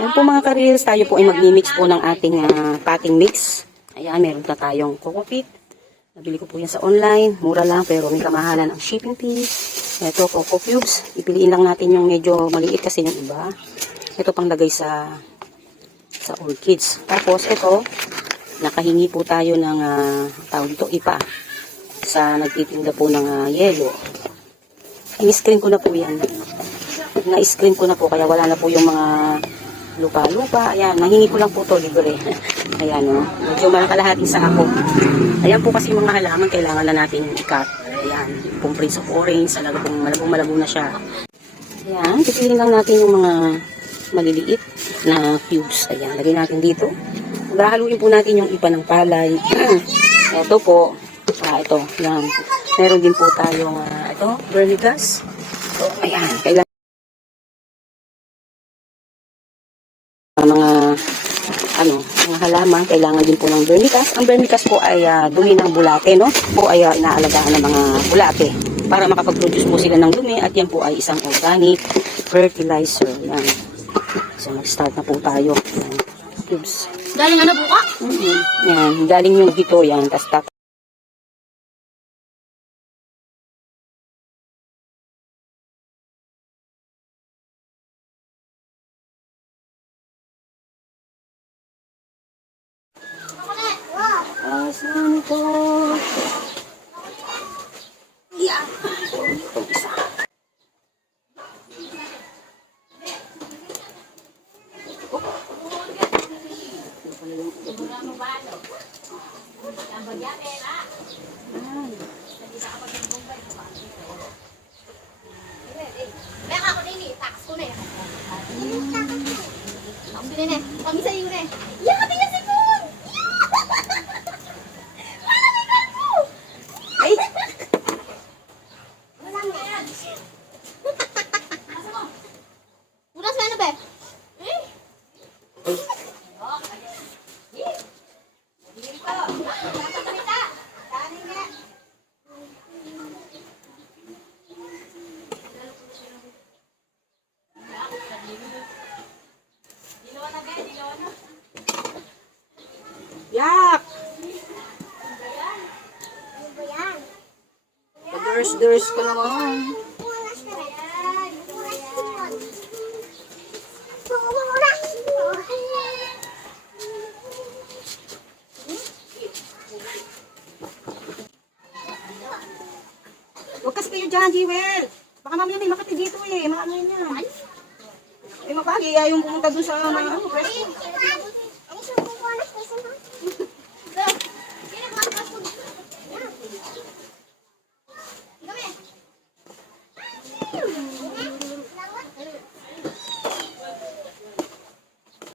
Yan po mga ka-reels, tayo po ay magmi-mix po ng ating potting mix. Ayan, meron na tayong coco peat. Nabili ko po yan sa online. Mura lang pero may kamahalan ang shipping fee. Ito, coco cubes. Ipiliin lang natin yung medyo maliit kasi yung iba. Ito pang lagay sa orchids. Tapos ito, nakahingi po tayo ng tawag dito, ipa. Sa nagtitinda po ng yelo. I-screen ko na po yan. Na-screen ko na po kaya wala na po yung mga lupa-lupa. Ayan, nahingi ko lang po to libre. Ayan o, medyo malakalahating sa ako. Ayan po kasi mga halaman, kailangan na natin i-cut. Ayan, pong prince of orange, talaga pong malabong-malabo na siya. Ayan, pipiliin lang natin yung mga maliliit na cubes. Ayan, lagay natin dito. Haluin po natin yung ipa ng palay. Ito po, ito, yan. Meron din po tayong, ito, vermicast. So, ayan, kailangan mga halaman, kailangan din po ng vermicast. Ang vermicast po ay dumi ng bulate, no? Po ay inaalagaan ng mga bulate para makapag-produce po sila ng dumi at yan po ay isang organic fertilizer. Yan. So, mag-start na po tayo. Yan. Cubes. Galing ano buka? Yan, galing yung dito yan. Tapos asan ko? Yan. Itong isa. Kaya ako din eh, tax ko na eh. Ako din eh, kami sa iyo na eh. Yan, kami na si Poon! Malamigan mo! Ay! Malamigan! Unas mo ano ba? Yak! Durs ko naman. Huwag kasi kayo dyan, Jewel. Baka mamaya may makati dito eh. Mga ano yan. Eh, mapagi, yung pumunta dun sa mga fresh.